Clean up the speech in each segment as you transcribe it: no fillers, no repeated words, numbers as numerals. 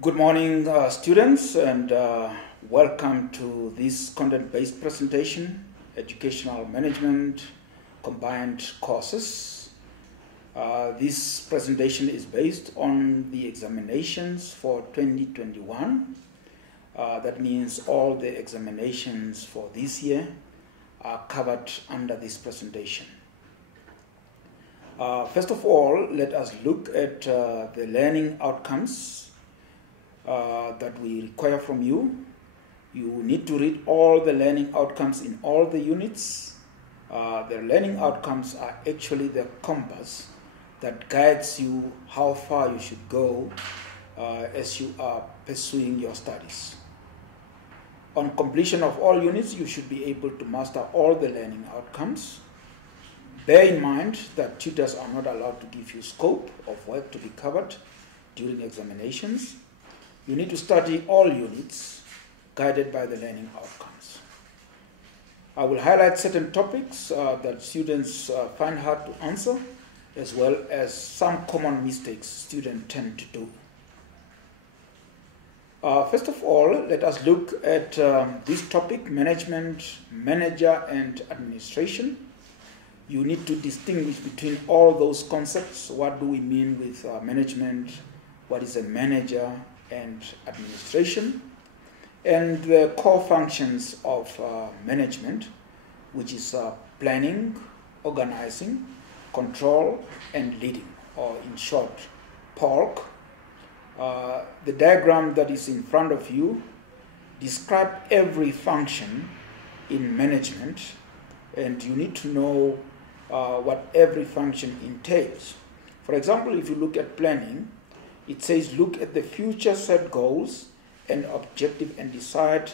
Good morning, students, and welcome to this content-based presentation, Educational Management Combined Courses. This presentation is based on the examinations for 2021. That means all the examinations for this year are covered under this presentation. First of all, let us look at the learning outcomes that we require from you. You need to read all the learning outcomes in all the units. The learning outcomes are actually the compass that guides you how far you should go as you are pursuing your studies. On completion of all units, you should be able to master all the learning outcomes. Bear in mind that tutors are not allowed to give you scope of work to be covered during examinations. You need to study all units guided by the learning outcomes. I will highlight certain topics that students find hard to answer, as well as some common mistakes students tend to do. First of all, let us look at this topic: management, manager, and administration. You need to distinguish between all those concepts. What do we mean with management? What is a manager and administration? And the core functions of management, which is planning, organizing, control, and leading, or in short, POLC. The diagram that is in front of you describes every function in management, and you need to know what every function entails. For example, if you look at planning, it says look at the future set goals and objective and decide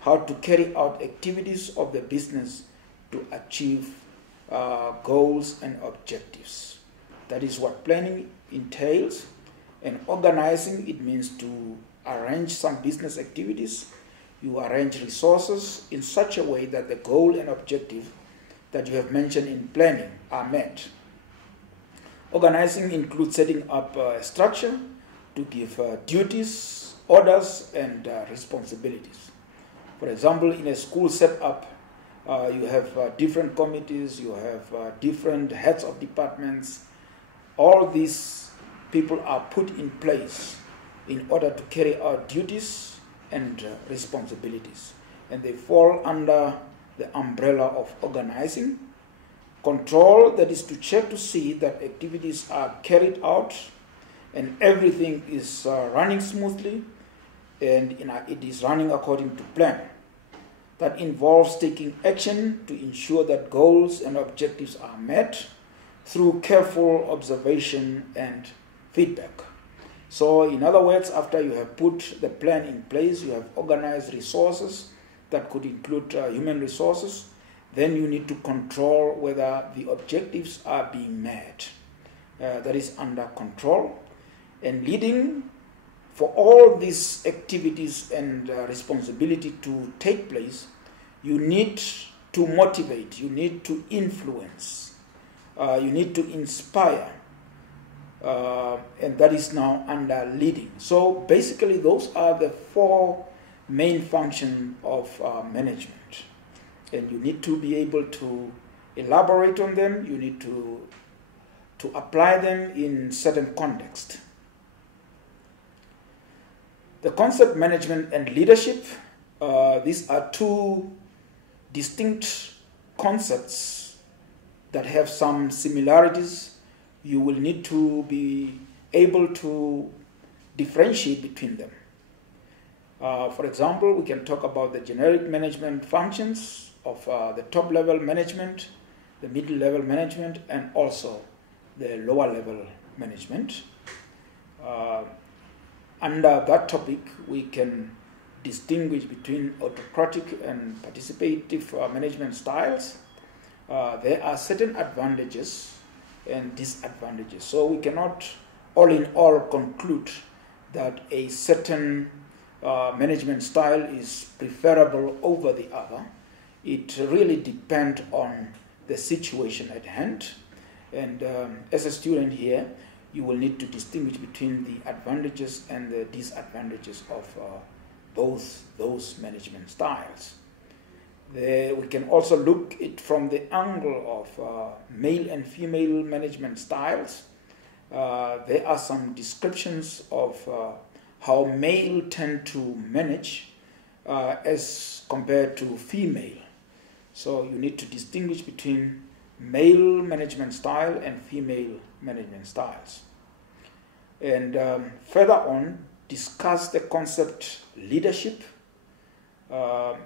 how to carry out activities of the business to achieve goals and objectives. That is what planning entails. And organizing, it means to arrange some business activities. You arrange resources in such a way that the goal and objective that you have mentioned in planning are met. Organizing includes setting up a structure to give duties, orders, and responsibilities. For example, in a school setup, you have different committees, you have different heads of departments. All these people are put in place in order to carry out duties and responsibilities. And they fall under the umbrella of organizing. Control, that is to check to see that activities are carried out and everything is running smoothly and it is running according to plan. That involves taking action to ensure that goals and objectives are met through careful observation and feedback. So in other words, after you have put the plan in place, you have organized resources that could include human resources, then you need to control whether the objectives are being met. That is under control. And leading, for all these activities and responsibility to take place, you need to motivate, you need to influence, you need to inspire, and that is now under leading. So basically those are the four main functions of management, and you need to be able to elaborate on them. You need to apply them in certain context. The concept management and leadership, these are two distinct concepts that have some similarities. You will need to be able to differentiate between them. For example, we can talk about the generic management functions of the top level management, the middle level management, and also the lower level management. Under that topic, we can distinguish between autocratic and participative management styles. There are certain advantages and disadvantages. So we cannot all in all conclude that a certain management style is preferable over the other. It really depends on the situation at hand. And as a student here, you will need to distinguish between the advantages and the disadvantages of both those management styles. We can also look it from the angle of male and female management styles. There are some descriptions of how male tend to manage as compared to female. So you need to distinguish between male management style and female management styles. And further on, discuss the concept leadership. I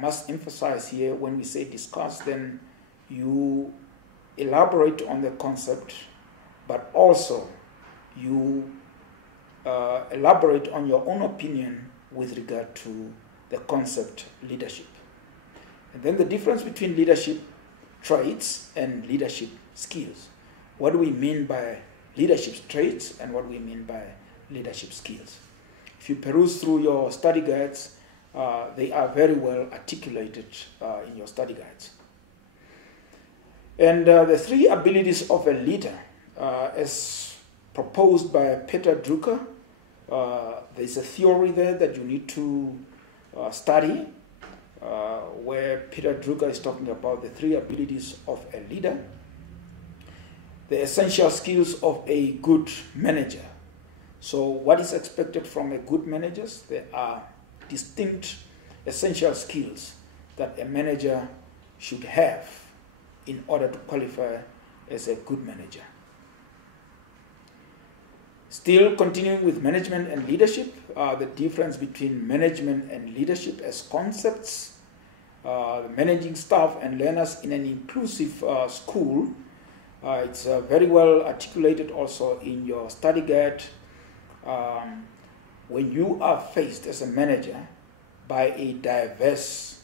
must emphasize here, when we say discuss, then you elaborate on the concept, but also you elaborate on your own opinion with regard to the concept leadership. And then the difference between leadership traits and leadership skills. What do we mean by leadership traits and what do we mean by leadership skills? If you peruse through your study guides, they are very well articulated in your study guides. And the three abilities of a leader, as proposed by Peter Drucker, there's a theory there that you need to study, where Peter Drucker is talking about the three abilities of a leader, the essential skills of a good manager. So what is expected from a good manager? There are distinct essential skills that a manager should have in order to qualify as a good manager. Still continuing with management and leadership, the difference between management and leadership as concepts, managing staff and learners in an inclusive school. It's very well articulated also in your study guide. When you are faced as a manager by a diverse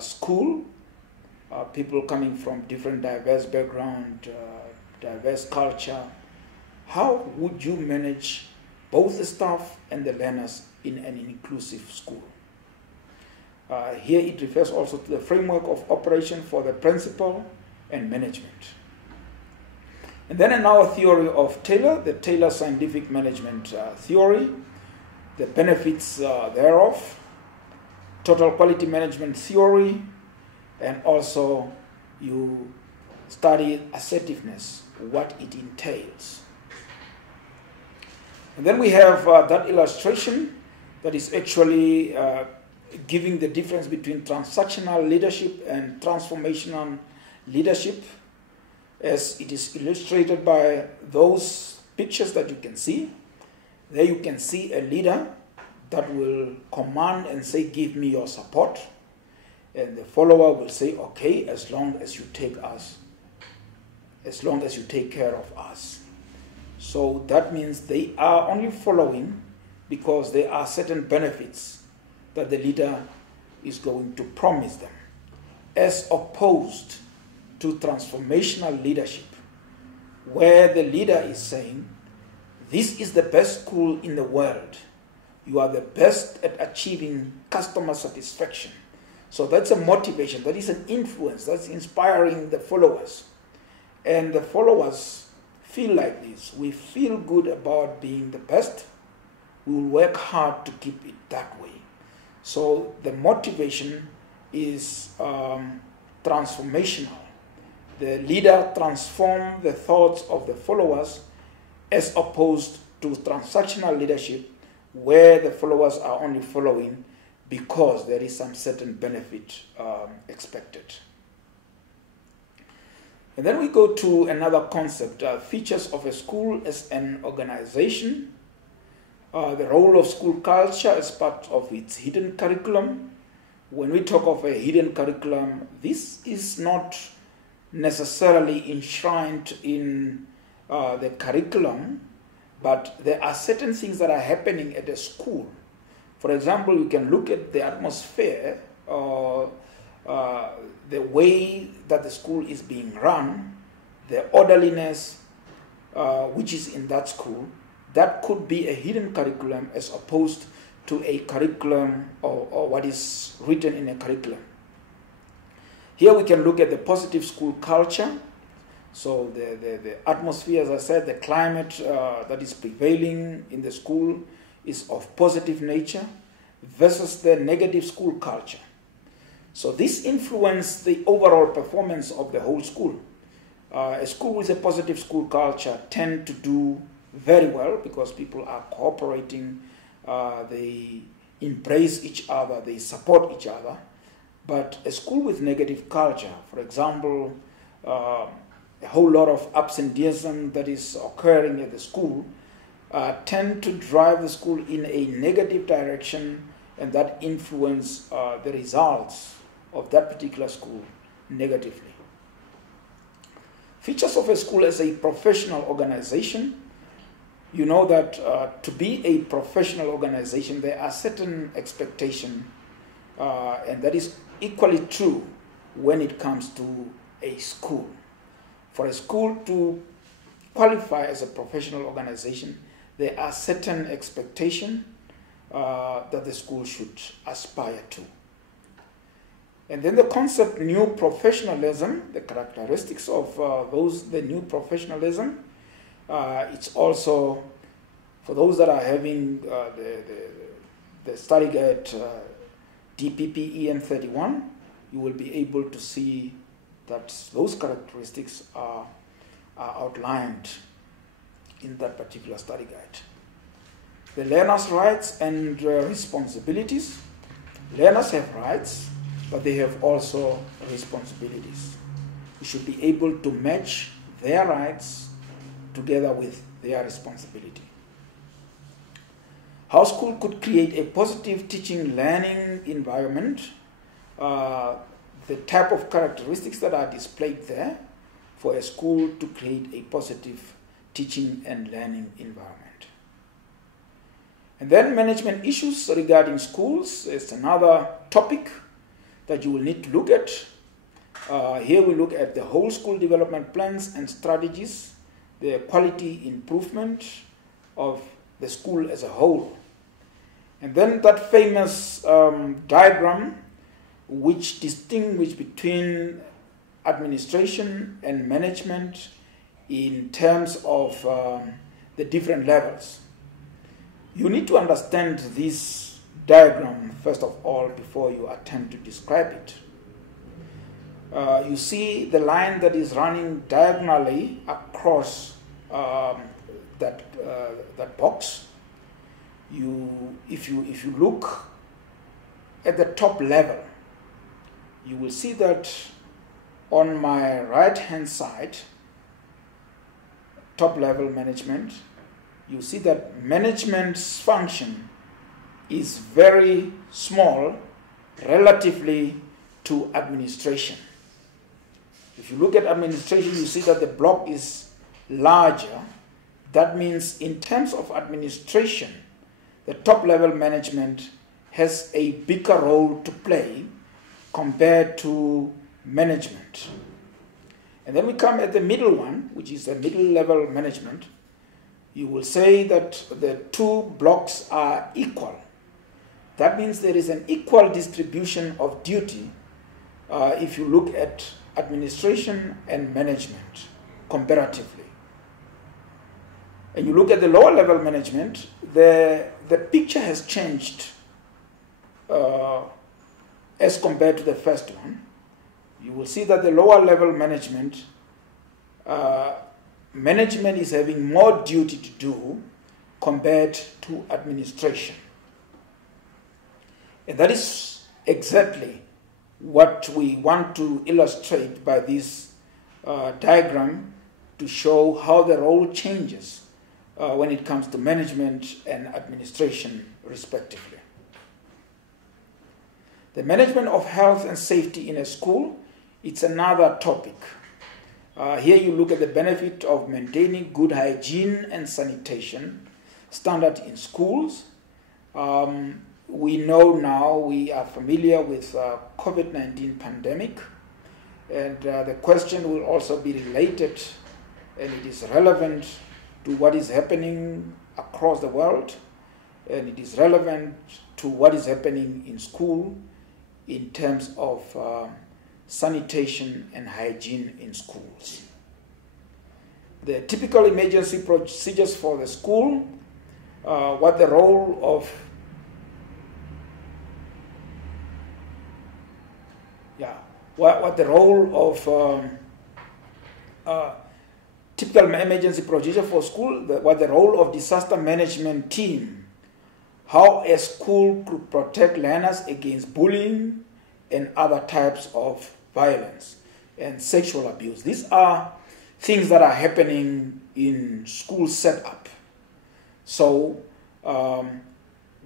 school, people coming from different diverse background, diverse culture, how would you manage both the staff and the learners in an inclusive school? Here it refers also to the framework of operation for the principal and management. And then another theory of Taylor, the Taylor scientific management theory, the benefits thereof, total quality management theory, and also you study assertiveness, what it entails. And then we have that illustration that is actually giving the difference between transactional leadership and transformational leadership, as it is illustrated by those pictures that you can see. There you can see a leader that will command and say, give me your support. And the follower will say, okay, as long as you take us, as long as you take care of us. So that means they are only following because there are certain benefits that the leader is going to promise them, as opposed to transformational leadership, where the leader is saying, this is the best school in the world. You are the best at achieving customer satisfaction. So that's a motivation, that is an influence, that's inspiring the followers. And the followers feel like this. We feel good about being the best. We will work hard to keep it that way. So the motivation is transformational. The leader transforms the thoughts of the followers, as opposed to transactional leadership, where the followers are only following because there is some certain benefit expected. And then we go to another concept, features of a school as an organization, the role of school culture as part of its hidden curriculum. When we talk of a hidden curriculum, this is not necessarily enshrined in the curriculum, but there are certain things that are happening at a school. For example, you can look at the atmosphere, the way that the school is being run, the orderliness which is in that school. That could be a hidden curriculum as opposed to a curriculum or what is written in a curriculum. Here we can look at the positive school culture. So the atmosphere, as I said, the climate that is prevailing in the school is of positive nature versus the negative school culture. So this influences the overall performance of the whole school. A school with a positive school culture tend to do very well because people are cooperating, they embrace each other, they support each other. But a school with negative culture, for example, a whole lot of absenteeism that is occurring at the school, tend to drive the school in a negative direction, and that influence the results of that particular school negatively. Features of a school as a professional organization. You know that to be a professional organization, there are certain expectations, and that is equally true when it comes to a school. For a school to qualify as a professional organization, there are certain expectations that the school should aspire to. And then the concept new professionalism, the characteristics of the new professionalism, it's also, for those that are having the study guide DPP EM 31, you will be able to see that those characteristics are outlined in that particular study guide. The learner's rights and responsibilities. Learners have rights, but they have also responsibilities. You should be able to match their rights together with their responsibility. How school could create a positive teaching learning environment, the type of characteristics that are displayed there for a school to create a positive teaching and learning environment. And then management issues regarding schools is another topic that you will need to look at. Here we look at the whole school development plans and strategies, the quality improvement of the school as a whole. And then that famous diagram which distinguishes between administration and management in terms of the different levels. You need to understand this diagram first of all before you attempt to describe it. You see the line that is running diagonally across that box. If you look at the top level, you will see that on my right hand side, top level management, you see that management's function is very small relatively to administration. If you look at administration, you see that the block is larger. That means in terms of administration, the top level management has a bigger role to play compared to management. And then we come at the middle one, which is the middle level management. You will say that the two blocks are equal. That means there is an equal distribution of duty if you look at administration and management comparatively. And you look at the lower level management, the picture has changed as compared to the first one. You will see that the lower level management, management is having more duty to do compared to administration. And that is exactly what we want to illustrate by this diagram to show how the role changes when it comes to management and administration respectively. The management of health and safety in a school, it's another topic. Here you look at the benefit of maintaining good hygiene and sanitation standard in schools. We know now, we are familiar with COVID-19 pandemic, and the question will also be related, and it is relevant to what is happening across the world, and it is relevant to what is happening in school in terms of sanitation and hygiene in schools. the typical emergency procedures for the school, what the role of what the role of typical emergency procedure for school, what the role of disaster management team, how a school could protect learners against bullying and other types of violence and sexual abuse. These are things that are happening in school setup. So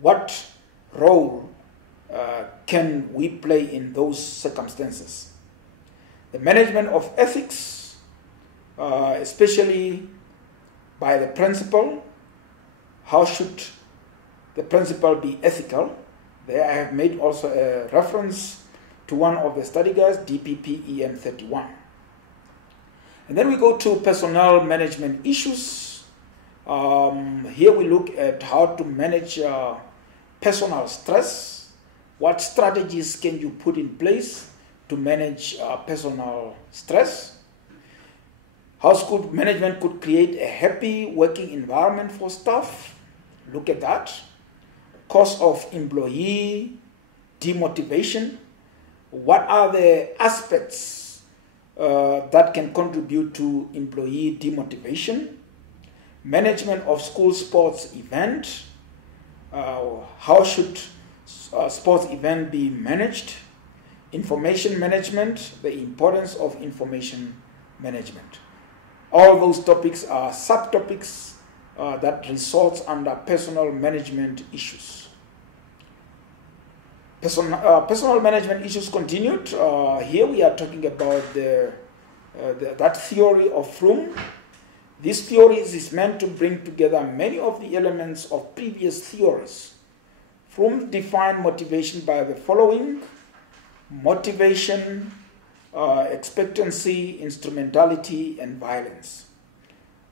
what role can we play in those circumstances? The management of ethics, especially by the principal. How should the principal be ethical? There I have made also a reference to one of the study guides, DPP EM 31. And then we go to personnel management issues. Here we look at how to manage personal stress. What strategies can you put in place to manage personal stress? How school management could create a happy working environment for staff. Look at that. Cause of employee demotivation. What are the aspects that can contribute to employee demotivation? Management of school sports event. How should sports event be managed? Information management, the importance of information management. All those topics are subtopics that results under personal management issues. Personal management issues continued. Here we are talking about that theory of Froome. This theory is meant to bring together many of the elements of previous theories. Froome defined motivation by the following: motivation, expectancy, instrumentality, and violence.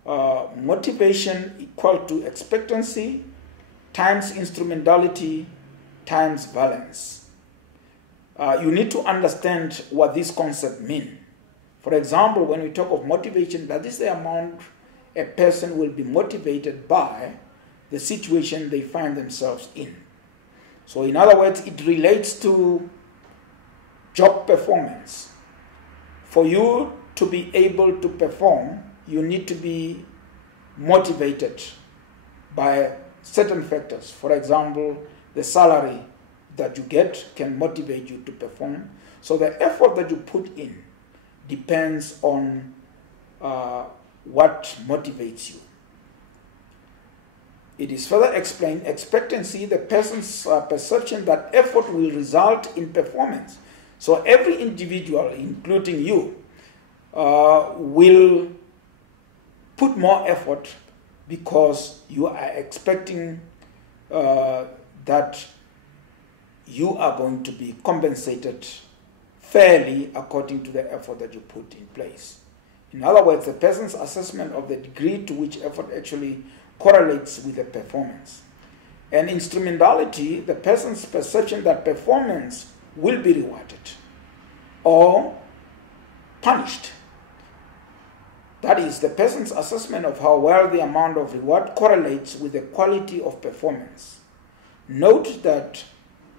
Motivation equal to expectancy times instrumentality times violence. You need to understand what this concept means. For example, when we talk of motivation, that is the amount a person will be motivated by the situation they find themselves in. So in other words, it relates to job performance. For you to be able to perform, you need to be motivated by certain factors. For example, the salary that you get can motivate you to perform. So the effort that you put in depends on what motivates you. It is further explained, expectancy, the person's perception that effort will result in performance. So every individual, including you, will put more effort because you are expecting that you are going to be compensated fairly according to the effort that you put in place. In other words, the person's assessment of the degree to which effort actually correlates with the performance. And instrumentality, the person's perception that performance will be rewarded or punished. That is, the person's assessment of how well the amount of reward correlates with the quality of performance. Note that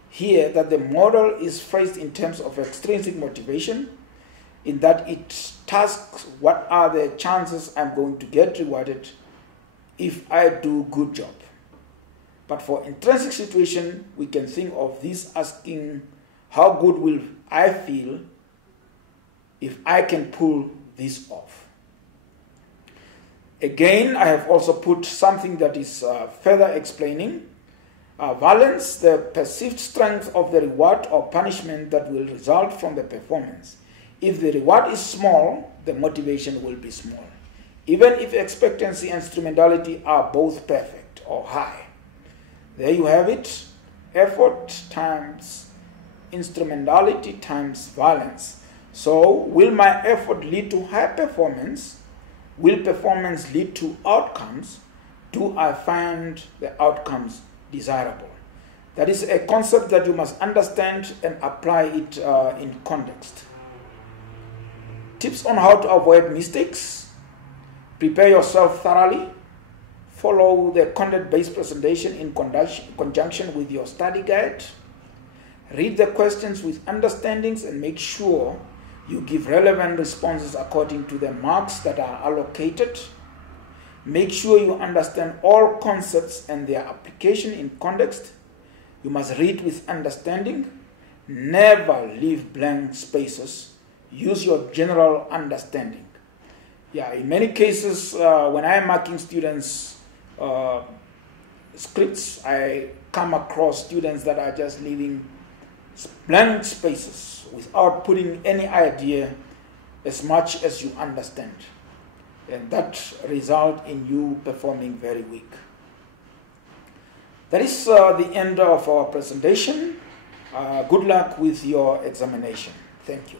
here that the model is phrased in terms of extrinsic motivation, in that it tasks what are the chances I'm going to get rewarded if I do good job. But for intrinsic situation, we can think of this asking, how good will I feel if I can pull this off? Again, I have also put something that is further explaining. Valence, the perceived strength of the reward or punishment that will result from the performance. If the reward is small, the motivation will be small, even if expectancy and instrumentality are both perfect or high. There you have it, effort times instrumentality times violence. So, will my effort lead to high performance? Will performance lead to outcomes? Do I find the outcomes desirable? That is a concept that you must understand and apply it in context. Tips on how to avoid mistakes. Prepare yourself thoroughly. Follow the content-based presentation in conjunction with your study guide. Read the questions with understandings and make sure you give relevant responses according to the marks that are allocated. Make sure you understand all concepts and their application in context. You must read with understanding. Never leave blank spaces. Use your general understanding. Yeah, in many cases, when I am marking students' scripts, I come across students that are just leaving blank spaces without putting any idea as much as you understand. And that results in you performing very weak. That is the end of our presentation. Good luck with your examination. Thank you.